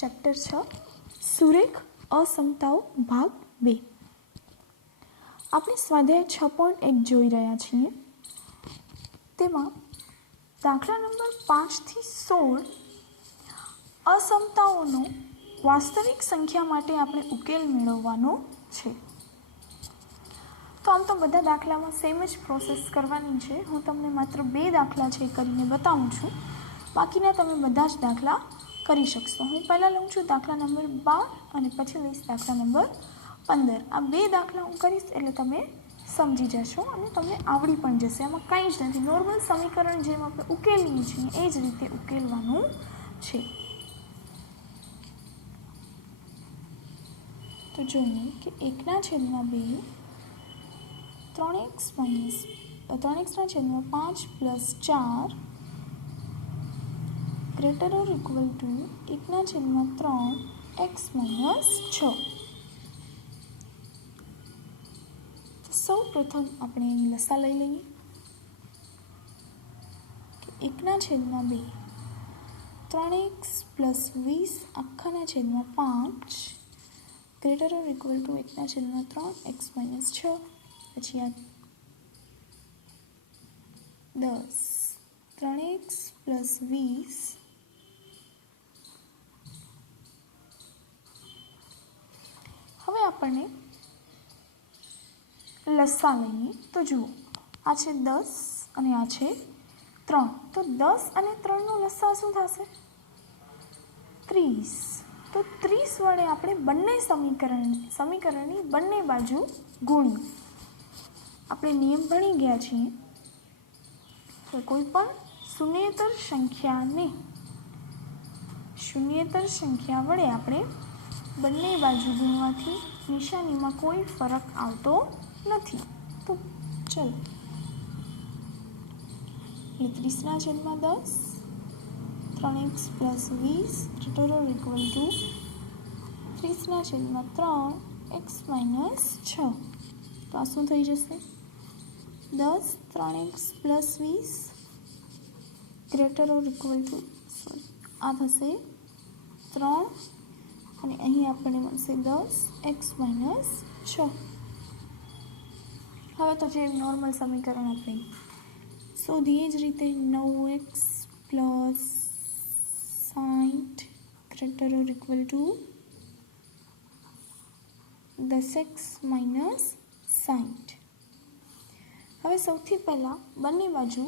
Chapter 6 સુરેખ અસમતાઓ ભાગ 2. આપણે સ્વાધ્યાય 6.1 જોઈ રહ્યા છીએ. તેમાં દાખલા નંબર 5 થી 16 અસમતાઓનો વાસ્તવિક સંખ્યા માટે આપણે ઉકેલ મેળવવાનો છે. તો આમ તો બધા દાખલામાં સેમ જ પ્રોસેસ કરવાની છે. હું તમને માત્ર 2 દાખલા છે કરીને બતાવું છું. બાકીના તમે બધા જ દાખલા કરી શકશો. હું પહેલાં લઉં છું દાખલા નંબર 12 અને પછી લઈશ દાખલા નંબર 15. આ 2 દાખલા હું કરીશ એટલે તમે સમજી જશો અને તમને આવડી પણ જશે. આમાં કંઈ જ નથી. નોર્મલ સમીકરણ જેમ આપણે ઉકેલીએ છીએ એ જ રીતે ઉકેલવાનું છે. તો જોઈએ કે 1/2 3x - 5 + 4 greater or equal to 1/3 x - 6. સૌ પ્રથમ આપણે લસા લઈ લઈએ. 1/2 3x + 20 / 5 greater or equal to 1/3 x - 6. પછી આ 10 3x + 20. હવે આપણને લસા લઈએ. તો જુઓ, આ છે 10 અને આ છે 3. તો 10 અને 3નો લસા શું થશે? 30. તો 30 વડે આપણે બંને સમીકરણની બંને બાજુ ગુણીએ. આપણે નિયમ ભણી ગયા છીએ કે કોઈ પણ શૂન્યેતર સંખ્યા વડે આપણે બંને બાજુ ગુણવાથી નિશાનીમાં કોઈ ફરક આવતો નથી. તો ચલો, 30/10 3x + 20 greater or equal to 30/3 x - 6. તો આ શું થઈ જશે? 10 3x + 20 greater or equal to આ થશે 3 અને અહીં આપણને મળશે 10 x - 6. હવે તો જે નોર્મલ સમીકરણ આપણે શોધીએ જ રીતે 9x + 60 greater or equal to 10x - 60. હવે સૌથી પહેલાં બંને બાજુ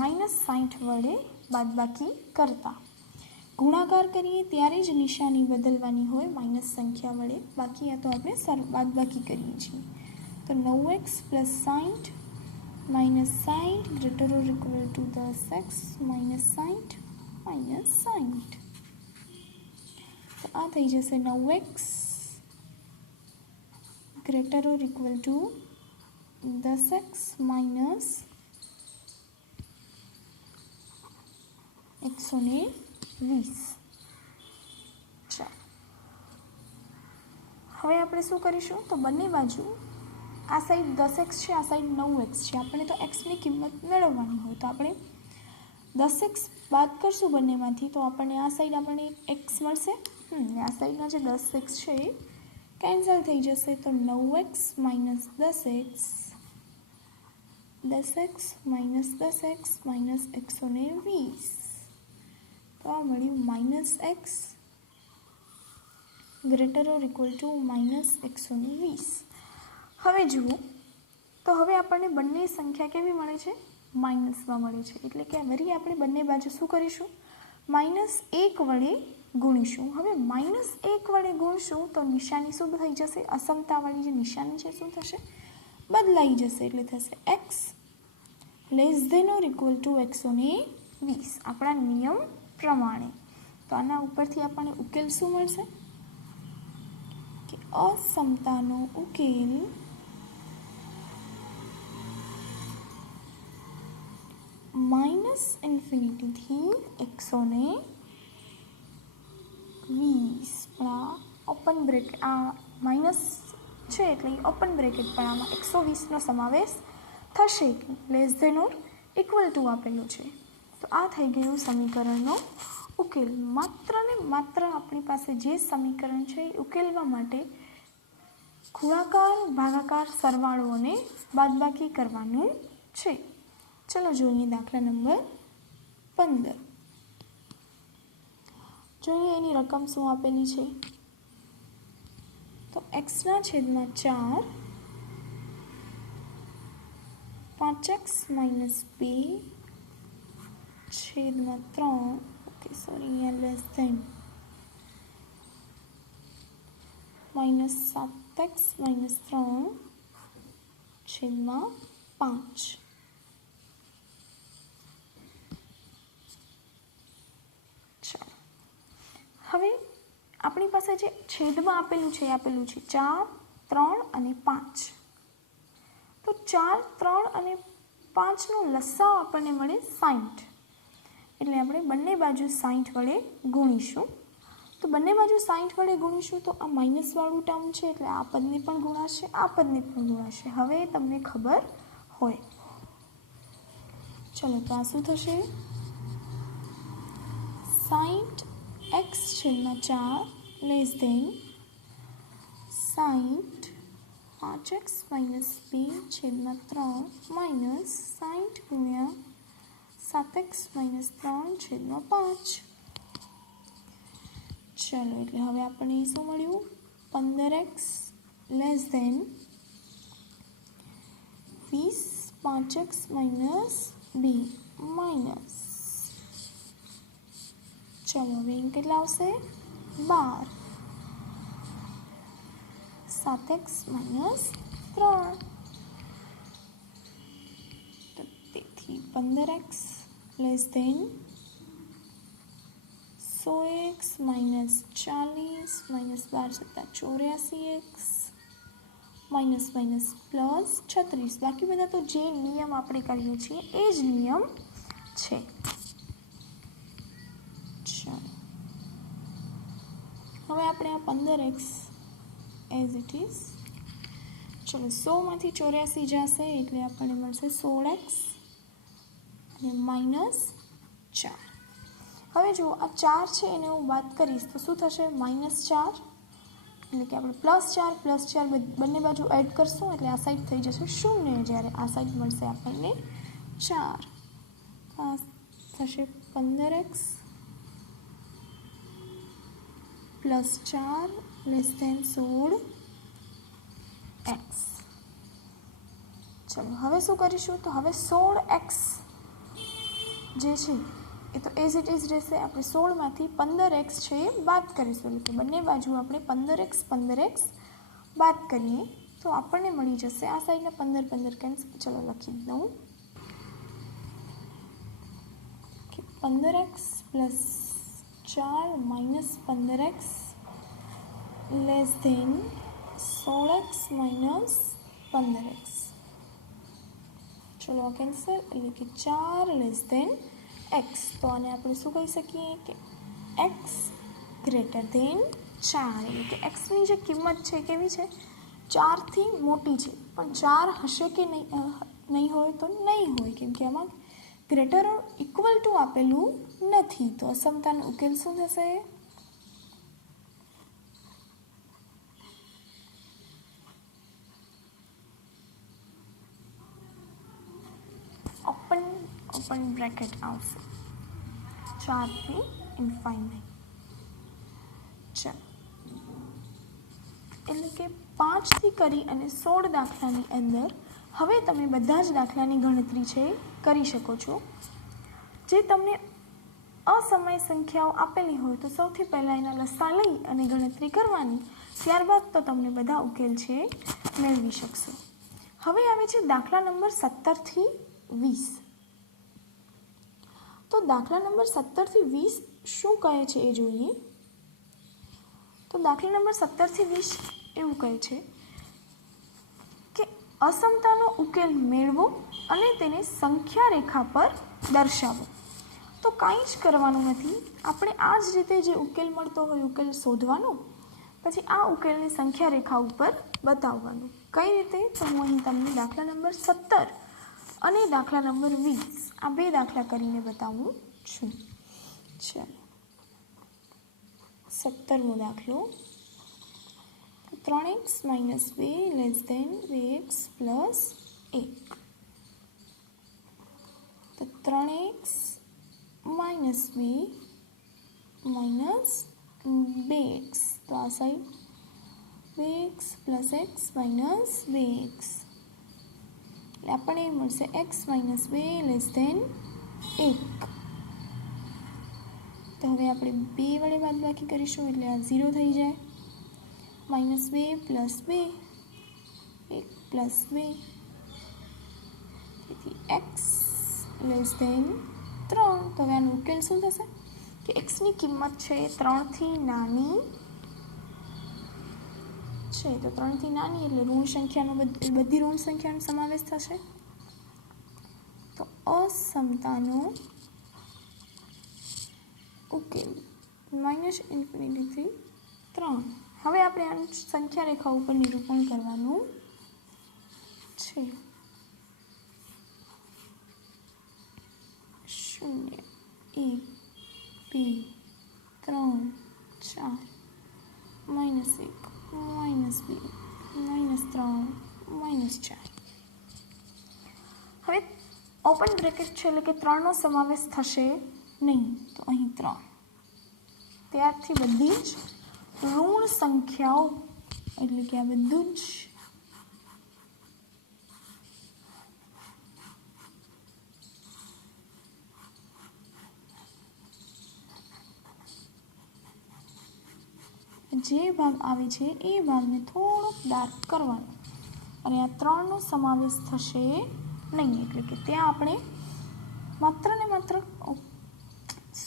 -60 વડે બાદબાકી કરતા. ગુણાકાર કરીએ ત્યારે જ નિશાની બદલવાની હોય માઇનસ સંખ્યા વડે. બાકી આ તો આપણે બાદબાકી કરીએ છીએ. તો 9x + 60 - 60 greater or equal to 10x - 60 - 60. તો આ થઈ જશે 9x greater or equal to 10x - 120. ચાલો, હવે આપણે શું કરીશું? તો બંને બાજુ આ સાઈડ 10x છે, આ સાઈડ 9x છે. આપણે તો xની કિંમત મેળવવાની હોય તો આપણે 10x બાદ કરશું બંનેમાંથી તો આપણને આ સાઈડ આપણને x મળશે. આ સાઈડના જે 10x છે એ કેન્સલ થઈ જશે. તો 9x - 10x 10x - 10x - 120. તો આ મળ્યું -x greater or equal to -120. હવે જુઓ, તો હવે આપણને બંને સંખ્યા કેવી મળે છે? માઇનસમાં મળે છે. એટલે કે વળી આપણે બંને બાજુ શું કરીશું? -1 વડે ગુણીશું. હવે -1 વડે ગુણશું તો નિશાની શું થઈ જશે? અસમતાવાળી જે નિશાની છે શું થશે? બદલાઈ જશે. એટલે થશે x < ≤ 120 આપણા નિયમ પ્રમાણે. તો આના ઉપરથી આપણને ઉકેલ શું મળશે? કે અસમતાનો ઉકેલ -∞ થી 120. પણ આ ઓપન બ્રેકેટ, આ માઇનસ છે એટલે ઓપન બ્રેકેટ, પણ આમાં 120નો સમાવેશ થશે. < ≤ આપેલું છે. તો આ થઈ ગયું સમીકરણનો ઉકેલ માત્ર ને માત્ર આપણી પાસે જે સમીકરણ છે એ ઉકેલવા માટે ગુણાકાર, ભાગાકાર, સરવાળો અને બાદબાકી કરવાનું છે. ચલો જોઈએ દાખલા નંબર 15. જોઈએ એની રકમ શું આપેલી છે. તો x/4 5x - 2 છેદમાં 3 ઓકે સોરી અહીંયા લેસ ધેન -7x - 3 છેદમાં 5. ચાલો હવે આપણી પાસે જે છેદમાં આપેલું છે 4, 3 અને 5. તો 4, 3 અને 5નો લસાઅ આપણને મળે 60. એટલે આપણે બંને બાજુ 60 વડે ગુણીશું. તો બંને બાજુ 60 વડે ગુણીશું તો આ માઇનસવાળું ટર્મ છે એટલે આ પદને પણ ગુણાશે, આ પદને પણ ગુણાશે. હવે તમને ખબર હોય. ચલો તો આ શું થશે? 60x/4 લેસ ધેન 60 5x - 2 છેદમાં 3 માઇનસ 60 ગુણ્યા 7x - 3 છેદમાં 5. ચલો એટલે હવે આપણને શું મળ્યું? 15x less than 20 5x - 2 minus ચલો હવે અહીં કેટલા આવશે? 12 7x - 3. તેથી 15x less than 100x - 40 -12 + 84x minus plus 36. બાકી બધા તો જે નિયમ આપણે કરીએ છીએ એ જ નિયમ છે. હવે આપણે આ 15x એઝ ઇટ ઇઝ ચલો 100માંથી 84 જશે એટલે આપણને મળશે 16x અને -4. હવે જો આ 4 છે એને હું બાદ કરીશ તો શું થશે? -4 એટલે કે આપણે +4 બંને બાજુ એડ કરશું એટલે આ સાઈડ થઈ જશે 0. જ્યારે આ સાઈડ મળશે આપણને 4. આ થશે 15x +4 લેસ ધેન 16x. ચલો હવે શું કરીશું? તો હવે 16x જે છે એ તો એઝ ઇટ ઇઝ રહેશે. આપણે 16માંથી 15x છે એ બાદ કરીશું એટલે કે બંને બાજુ આપણે 15x બાદ કરીએ તો આપણને મળી જશે આ સાઈડના 15 કેન્સલ. ચલો લખી દઉં કે 15x +4 - 15x less than 16x - 15x. ચલો કેન્સલ એટલે કે 4 લેસ ધેન x. તો આને આપણે શું કહી શકીએ કે x ગ્રેટર ધેન 4 એટલે કે xની જે કિંમત છે કેવી છે? 4થી મોટી છે. પણ 4 હશે કે નહીં હોય? તો નહીં હોય કેમ કે આમાં ગ્રેટર ઓર ઇક્વલ ટુ આપેલું નથી. તો અસમતાનો ઉકેલ શું થશે? ઓપન બ્રેકેટ આવશે 4થી ઇન્ફાઇનાઇટ. ચલો એટલે કે 5થી કરી અને 16 દાખલાની અંદર હવે તમે બધા જ દાખલાની ગણતરી છે કરી શકો છો. જે તમને અસમય સંખ્યાઓ આપેલી હોય તો સૌથી પહેલાં એના લસા લઈ અને ગણતરી કરવાની. ત્યારબાદ તો તમને બધા ઉકેલ છે મેળવી શકશો. હવે આવે છે દાખલા નંબર 17થી 20. તો દાખલા નંબર 17થી 20 શું કહે છે એ જોઈએ. તો દાખલા નંબર 17થી 20 એવું કહે છે કે અસમતાનો ઉકેલ મેળવો અને તેને સંખ્યા રેખા પર દર્શાવો. તો કાંઈ જ કરવાનું નથી. આપણે આ જ રીતે જે ઉકેલ મળતો હોય ઉકેલ શોધવાનો, પછી આ ઉકેલની સંખ્યા રેખા ઉપર બતાવવાનું. કઈ રીતે? તો હું અહીં તમને દાખલા નંબર 17 અને દાખલા નંબર 20 આ બે દાખલા કરીને બતાવું છું. ચાલો 17મો દાખલો 3x - 2 > 2x + 1. તો 3x - 2 - 2x, તો આ સાઈડ 2x + x - 2x, એટલે આપણને મળશે x - 2 > 1. તો હવે આપણે 2 વડે બાદબાકી કરીશું એટલે આ 0 થઈ જાય. -2 + 2, 1 + 2, તેથી x < 3. તો હવે આનો ઉકેલ શું થશે કે xની કિંમત છે 3થી નાની છે, તો 3થી નાની એટલે ઋણ સંખ્યાનો બધી ઋણ સંખ્યાનો સમાવેશ થશે. તો અસમતાનો ઉકેલ -∞ થી 3. હવે આપણે આનું સંખ્યા રેખા ઉપર નિરૂપણ કરવાનું છે. 0, 1, 2, 3, 4, -1, -2, -3, -4. હવે ઓપન બ્રેકેટ છે એટલે કે 3નો સમાવેશ થશે નહીં, તો અહીં 3. ત્યારથી બધી જ ઋણ સંખ્યાઓ એટલે કે આ બધું જ જે ભાગ આવે છે એ ભાગને થોડોક ડાર્ક કરવાનો અને આ 3નો સમાવેશ થશે નહીં, એટલે કે ત્યાં આપણે માત્ર ને માત્ર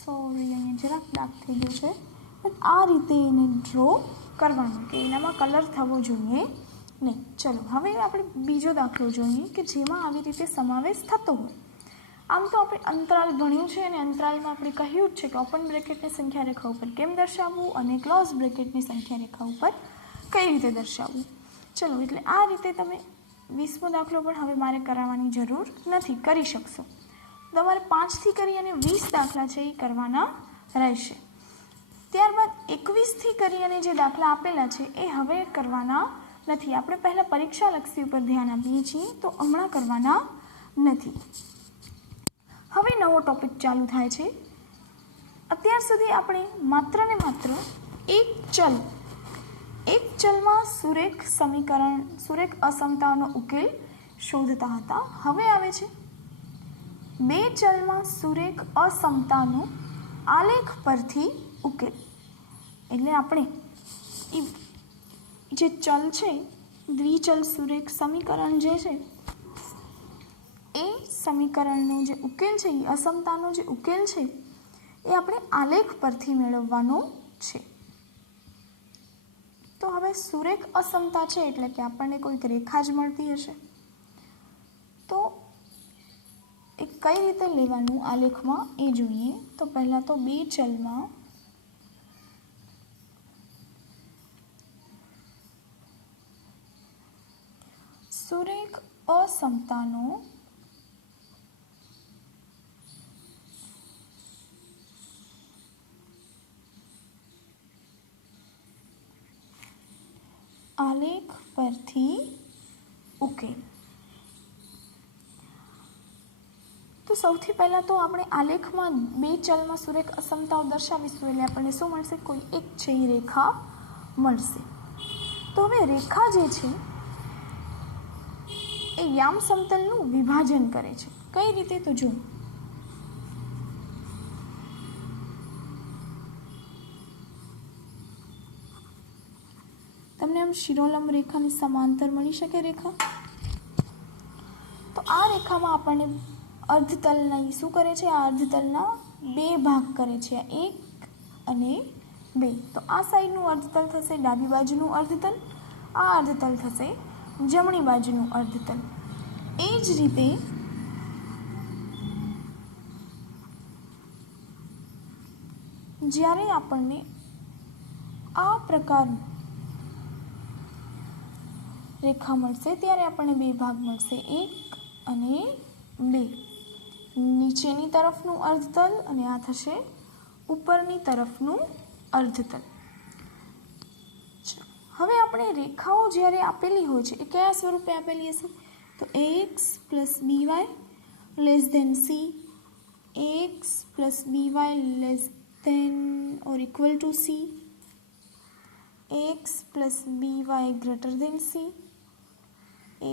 અહીંયા જરાક ડાર્ક થઈ ગયું છે, પણ આ રીતે એને ડ્રો કરવાનું કે એનામાં કલર થવો જોઈએ નહીં. ચલો હવે આપણે બીજો દાખલો જોઈએ કે જેમાં આવી રીતે સમાવેશ થતો હોય. આમ તો આપણે અંતરાલ ભણ્યું છે અને અંતરાલમાં આપણે કહ્યું જ છે કે ઓપન બ્રેકેટની સંખ્યા રેખા ઉપર કેમ દર્શાવવું અને ક્લોઝ બ્રેકેટની સંખ્યા રેખા ઉપર કઈ રીતે દર્શાવવું. ચલો એટલે આ રીતે તમે 20મો દાખલો પણ હવે મારે કરાવવાની જરૂર નથી, કરી શકશો. તમારે 5થી કરી અને 20 દાખલા છે એ કરવાના રહેશે. ત્યારબાદ 21થી કરી અને જે દાખલા આપેલા છે એ હવે કરવાના નથી. આપણે પહેલાં પરીક્ષાલક્ષી ઉપર ધ્યાન આપીએ છીએ, તો હમણાં કરવાના નથી. હવે નવો ટોપિક ચાલુ થાય છે. અત્યાર સુધી આપણે માત્ર ને માત્ર એક ચલમાં સુરેખ અસમતાનો ઉકેલ શોધતા હતા. હવે આવે છે 2 ચલમાં સુરેખ અસમતાનો આલેખ પરથી ઉકેલ. એટલે આપણે જે ચલ છે દ્વિચલ સુરેખ સમીકરણ જે છે એ સમીકરણનો જે ઉકેલ છે એ અસમતાનો જે ઉકેલ છે એ આપણે આલેખ પરથી મેળવવાનો છે. તો હવે સુરેખ અસમતા છે એટલે કે આપણને કોઈક રેખા જ મળતી હશે, તો એ કઈ રીતે લેવાનું આલેખમાં એ જોઈએ. તો પહેલાં તો 2 ચલમાં સુરેખ અસમતાનો આલેખ પરથી ઉકેલ. તો સૌથી પહેલાં તો આપણે આલેખમાં 2 ચલમાં સુરેખ અસમતાઓ દર્શાવીશું એટલે આપણને શું મળશે, કોઈ એક છે એ રેખા મળશે. તો હવે રેખા જે છે એ યામ સમતલનું વિભાજન કરે છે. કઈ રીતે, તો જો તમને આમ શિરોલંબ રેખાની સમાંતર મળી શકે રેખા, તો આ રેખામાં આપણને અર્ધતલના શું કરે છે, આ અર્ધતલના 2 ભાગ કરે છે, 1 અને 2. તો આ સાઈડનું અર્ધતલ થશે ડાબી બાજુનું અર્ધતલ, આ અર્ધતલ થશે જમણી બાજુનું અર્ધતલ. એ જ રીતે જ્યારે આપણને આ પ્રકારનું રેખા મળશે ત્યારે આપણને 2 ભાગ મળશે, 1 અને 2. નીચેની તરફનું અર્ધતલ અને આ થશે ઉપરની તરફનું અર્ધતલ. હવે આપણે રેખાઓ જ્યારે આપેલી હોય છે એ કયા સ્વરૂપે આપેલી હશે? તો ax plus by less than c, ax plus by less than or equal to c, ax plus by greater than c,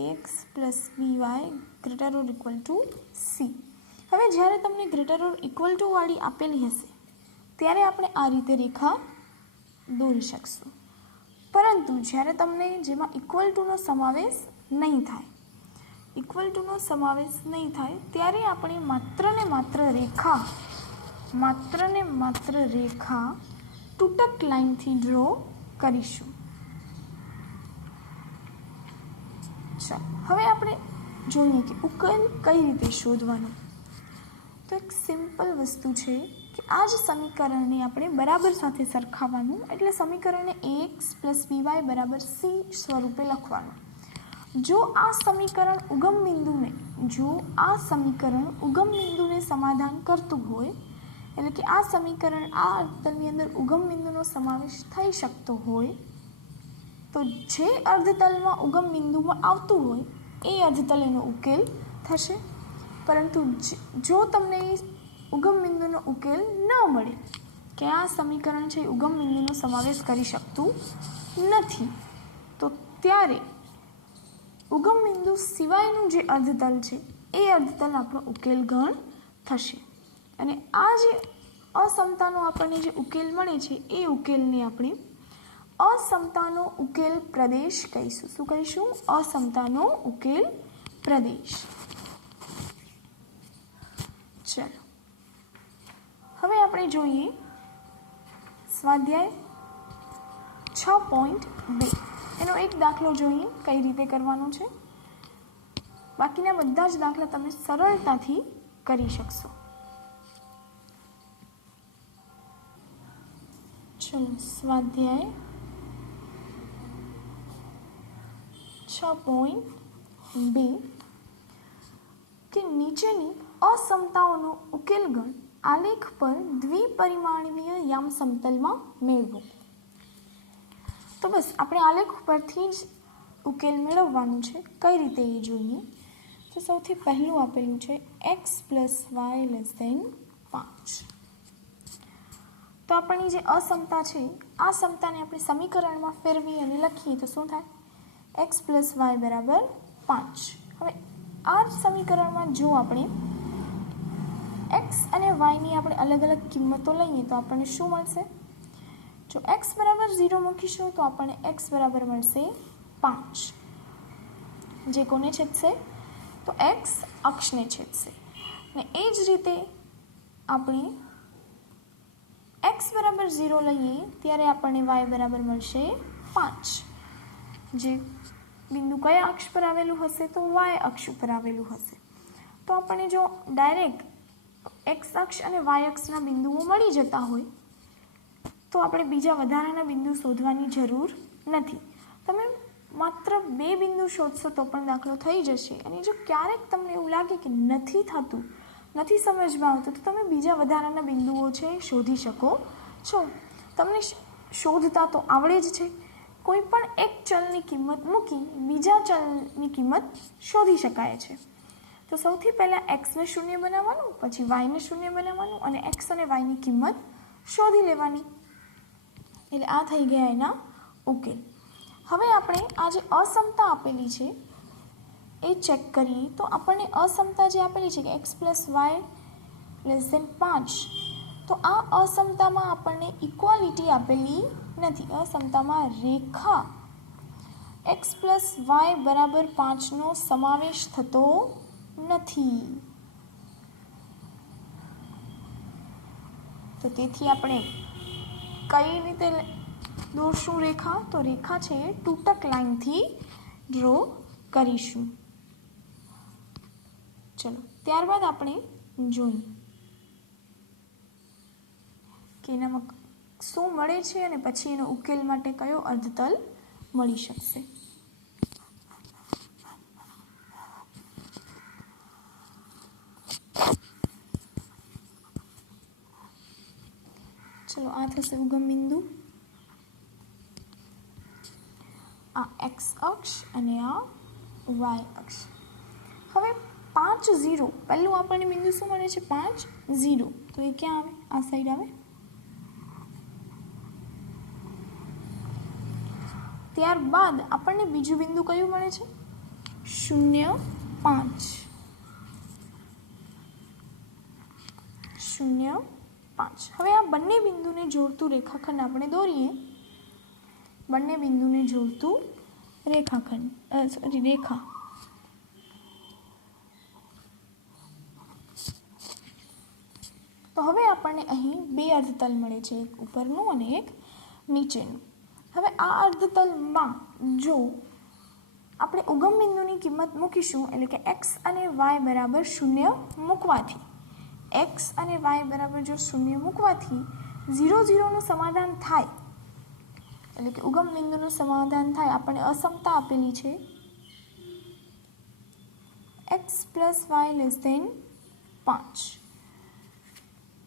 ax plus by greater or equal to c. હવે જ્યારે તમને ગ્રેટર ઓર ઇક્વલ ટુ વાળી આપેલી હશે ત્યારે આપણે આ રીતે રેખા દોરી શકશું. પરંતુ જ્યારે તમને જેમાં ઇક્વલ ટુનો સમાવેશ નહીં થાય, ઇક્વલ ટુનો સમાવેશ નહીં થાય ત્યારે આપણે માત્ર ને માત્ર રેખા તૂટક લાઈનથી ડ્રો કરીશું. ચાલો હવે આપણે જોઈએ કે ઉકેલ કઈ રીતે શોધવાનો. તો એક સિમ્પલ વસ્તુ છે કે આ જ સમીકરણને આપણે બરાબર સાથે સરખાવવાનું, એટલે સમીકરણને ax પ્લસ by બરાબર c સ્વરૂપે લખવાનું. જો આ સમીકરણ ઉગમ બિંદુને સમાધાન કરતું હોય, એટલે કે આ સમીકરણ આ અર્ધતલની અંદર ઉગમ બિંદુનો સમાવેશ થઈ શકતો હોય, તો જે અર્ધતલમાં ઉગમ બિંદુમાં આવતું હોય એ અર્ધતલ એનો ઉકેલ થશે. પરંતુ જો તમને ઉગમ બિંદુનો ઉકેલ ન મળે કે આ સમીકરણ છે ઉગમ બિંદુનો સમાવેશ કરી શકતું નથી, તો ત્યારે ઉગમ બિંદુ સિવાયનું જે અર્ધતલ છે એ અર્ધતલ આપણો ઉકેલ ગણ થશે. અને આ જે અસમતાનો આપણને જે ઉકેલ મળે છે એ ઉકેલને આપણે અસમતાનો ઉકેલ પ્રદેશ કહીશું. શું કહીશું? અસમતાનો ઉકેલ પ્રદેશ. ચલો હવે આપણે જોઈએ સ્વાધ્યાય 6.2 એનો એક દાખલો જોઈએ કઈ રીતે કરવાનો છે. બાકીના બધા જ દાખલા તમે સરળતાથી કરી શકશો. ચલો સ્વાધ્યાય 6.2 કે નીચેની અસમતાઓનો ઉકેલ ગણ આલેખ પર દ્વિપરિમાણીય યામ સમતલમાં મેળવો. તો બસ આપણે આલેખ પરથી જ ઉકેલ મેળવવાનું છે. કઈ રીતે એ જોઈએ. તો સૌથી પહેલું આપેલું છે x plus Y less than 5. તો આપણી જે અસમતા છે આ સમતાને આપણે સમીકરણમાં ફેરવી અને લખીએ તો શું થાય? x પ્લસ વાય બરાબર 5. હવે આ જ સમીકરણમાં જો આપણે x અને yની આપણે અલગ અલગ કિંમતો લઈએ તો આપણને શું મળશે? જો x બરાબર 0 મૂકીશું તો આપણને x બરાબર મળશે 5, જે કોને છેદશે? તો x અક્ષને છેદશે. અને એ જ રીતે આપણે x બરાબર 0 લઈએ ત્યારે આપણને y બરાબર મળશે 5, જે બિંદુ કયા અક્ષ પર આવેલું હશે? તો y અક્ષ ઉપર આવેલું હશે. તો આપણને જો ડાયરેક્ટ x અક્ષ અને y અક્ષના બિંદુઓ મળી જતા હોય તો આપણે બીજા વધારાના બિંદુ શોધવાની જરૂર નથી. તમે માત્ર 2 બિંદુ શોધશો તો પણ દાખલો થઈ જશે. અને જો ક્યારેક તમને એવું લાગે કે નથી થતું, નથી સમજમાં આવતું, તો તમે બીજા વધારાના બિંદુઓ છે શોધી શકો છો. તમને શોધતા તો આવડે જ છે. કોઈ પણ એક ચલની કિંમત મૂકી બીજા ચલની કિંમત શોધી શકાય છે. તો સૌથી પહેલાં એક્સને શૂન્ય બનાવવાનું, પછી વાયને શૂન્ય બનાવવાનું અને એક્સ અને વાયની કિંમત શોધી લેવાની. એટલે આ થઈ ગયા એના ઉકેલ. હવે આપણે આ જે અસમતા આપેલી છે એ ચેક કરીએ તો આપણને અસમતા જે આપેલી છે કે X plus Y less than 5, તો આ અસમતામાં આપણને ઇક્વાલિટી આપેલી નથી. અસમતામાં રેખા એક્સ પ્લસ વાય બરાબર 5નો સમાવેશ થતો નથી. તો તેથી આપણે કઈ રીતે દોરશું રેખા? તો રેખા છે તૂટક લાઈનથી ડ્રો કરીશું. ચલો ત્યારબાદ આપણે જોઈએ કે એનામાં શું મળે છે અને પછી એનો ઉકેલ માટે કયો અર્ધતલ મળી શકશે. ચલો આ થશે ઉગમ બિંદુ. आ एक्स अक्ष अने आ वाय अक्ष। हवे 5 0 पहलू आपणे बिंदु शुं मळे छे 5 0 तो ए क्यां आवे आ साइड आवे। त्यारबाद आपणे बीजું बिंदु कयुं मळे छे 0 5 0 5। हवे आ बंने बिंदुने जोड़तुं रेखाखंड आपणे दोरीए। बंने बिंदुने जोड़तुं रेखाखंड सॉरी रेखा। तो हवे आपणे अहीं बे अर्धतल मळे छे, एक उपरनुं अने एक नीचेनुं। हवे आ अर्धतलमां जो આપણે ઉગમ બિંદુની કિંમત મૂકીશું એટલે કે x અને y બરાબર 0 મૂકવાથી x અને y બરાબર જો 0 મૂકવાથી 0 0 નું સમાધાન થાય એટલે કે ઉગમ બિંદુનું સમાધાન થાય। આપણે અસમતા આપેલી છે x + y <5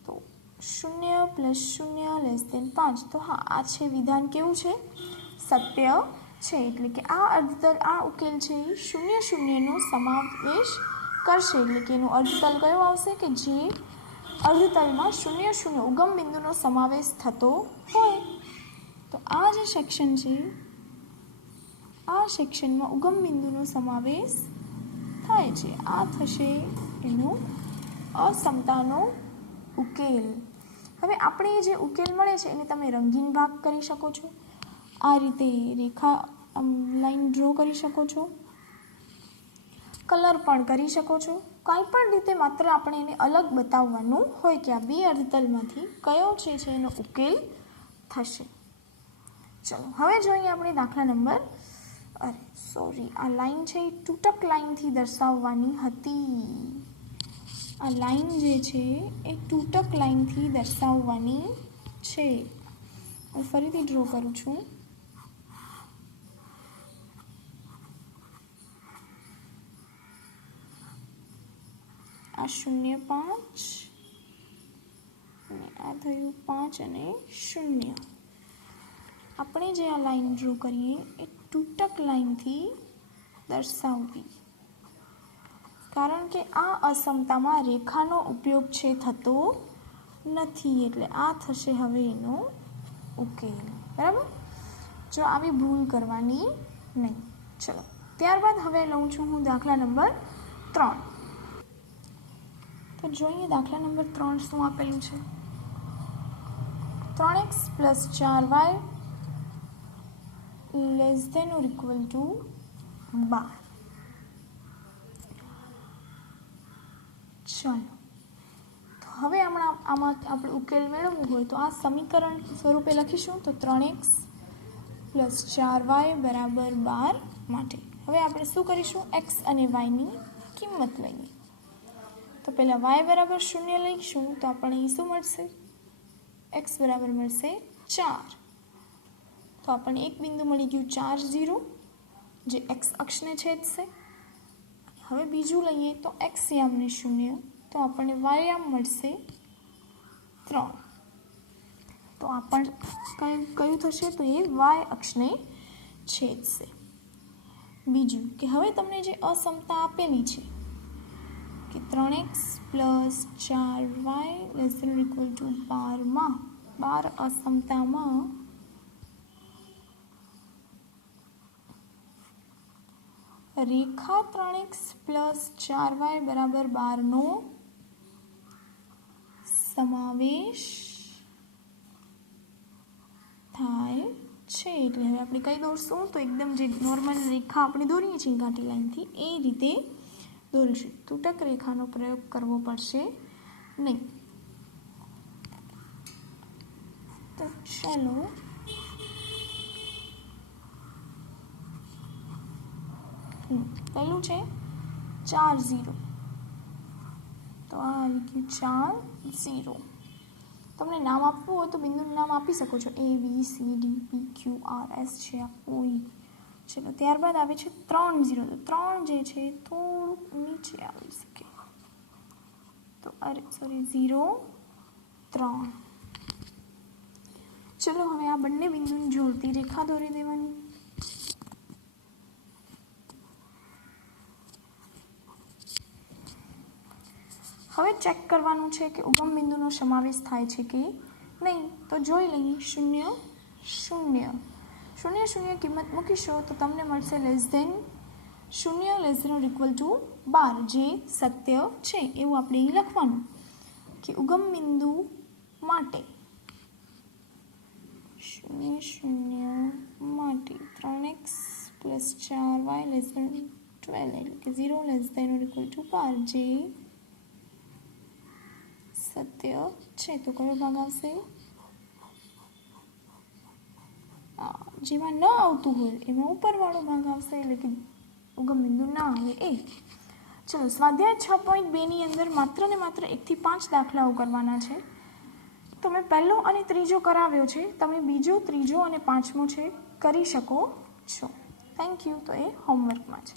તો 0 + 0 <5 તો હા આ છે વિધાન કેવું છે સત્ય છે એટલે કે આ અર્ધતલ આ ઉકેલ છે 0 0 નો સમાવેશ કરશે એટલે કે એનો અર્ધતલ કયો આવશે કે જે અર્ધતલમાં 0 0 ઉગમ બિંદુનો સમાવેશ થતો હોય। તો આ જે સેક્શન છે આ સેક્શનમાં ઉગમ બિંદુનો સમાવેશ થાય છે। આ થશે એનો અસમતાનો ઉકેલ। હવે આપણે જે ઉકેલ મળે છે એને તમે રંગીન ભાગ કરી શકો છો, આ રીતે રેખા લાઈન ડ્રો કરી શકો છો, કલર પણ કરી શકો છો, કાંઈ પણ રીતે માત્ર આપણે એને અલગ બતાવવાનું હોય કે આ બે અર્ધતલમાંથી કયો છે એનો ઉકેલ થશે। ચલો હવે જોઈએ આપણે દાખલા નંબર આ લાઈન છે એ તૂટક લાઈનથી દર્શાવવાની હતી। આ લાઈન જે છે એ તૂટક લાઈનથી દર્શાવવાની છે। હું ફરીથી ડ્રો કરું છું। આ 0 5 અને આ થયું 5 અને 0। આપણે જે આ લાઈન ડ્રો કરીએ એ તૂટક લાઈનથી દર્શાવવી, કારણ કે આ અસમતામાં રેખાનો ઉપયોગ છે થતો નથી એટલે આ થશે હવે એનો ઉકેલ। બરાબર, જો આવી ભૂલ કરવાની નહીં। ચલો ત્યારબાદ હવે લઉં છું હું દાખલા નંબર 3। તો જોઈએ દાખલા નંબર 3 શું આપેલું છે 3x + 4y < ≤ 12। ચાલો તો હવે આમાં આપણે ઉકેલ મેળવવું હોય તો આ સમીકરણ સ્વરૂપે લખીશું તો 3x + 4y = 12 માટે હવે આપણે શું કરીશું x અને y ની કિંમત લઈએ। તો પહેલાં y બરાબર 0 લઈશું તો આપણને શું મળશે x બરાબર મળશે 4। તો આપણને એક બિંદુ મળી ગયું 4 0 જે x અક્ષને છેદશે। હવે બીજું લઈએ તો x યામને 0 તો આપણને y યામ મળશે 3। તો આપણને કયું થશે તો એ y અક્ષને છેદશે। બીજું કે હવે તમને જે અસમતા આપેલી છે કે 3x + 4y < ≤ 12 માં 12 અસમતામાં રેખા 3x + 4y = 12 નો સમાવેશ થાય છે। એટલે હવે આપણે કઈ દોરશું તો એકદમ જે નોર્મલ રેખા આપણે દોરીએ છીએ ઘાટી લાઈનથી એ રીતે દોરીશું, તૂટક રેખાનો પ્રયોગ કરવો પડશે નહીં। તો ચાલો પહેલું છે 4 0 તો આ આવી ગયું 4 0। તમને નામ આપવું હોય તો બિંદુનું નામ આપી શકો છો A B C D P Q R S છે આ કોઈ। ચલો ત્યારબાદ આવે છે 3 0 તો 3 જે છે થોડુંક નીચે આવી શકે તો 0 3। ચલો હવે આ બંને બિંદુની જોડતી રેખા દોરી દેવાની। હવે ચેક કરવાનું છે કે ઉગમ બિંદુનો સમાવેશ થાય છે કે નહીં. તો જોઈ લઈએ. 0 0 0 0 કિંમત મૂકીશો તો તમને મળશે <0 લેસ ધેન ઇક્વલ ટુ 12, જે સત્ય છે એવું આપણે અહીં લખવાનું કે ઉગમ બિંદુ માટે 0 0 માટે 3x + 4y < 12 એટલે કે 0 લેસ ધેન ઇક્વલ ટુ 12, જે સત્ય છે. તો કયો ભાગ આવશે? જેમાં ન આવતું હોય એમાં ઉપરવાળો ભાગ આવશે, એટલે કે ઉગમ બિંદુ ના આવે એ. ચલો, સ્વાધ્યાય 6.2ની અંદર માત્ર ને માત્ર 1 થી 5 દાખલાઓ કરવાના છે. તો મેં પહેલો અને ત્રીજો કરાવ્યો છે, તમે બીજો, ત્રીજો અને પાંચમો છે કરી શકો છો. Thank you. તો એ હોમવર્કમાં છે.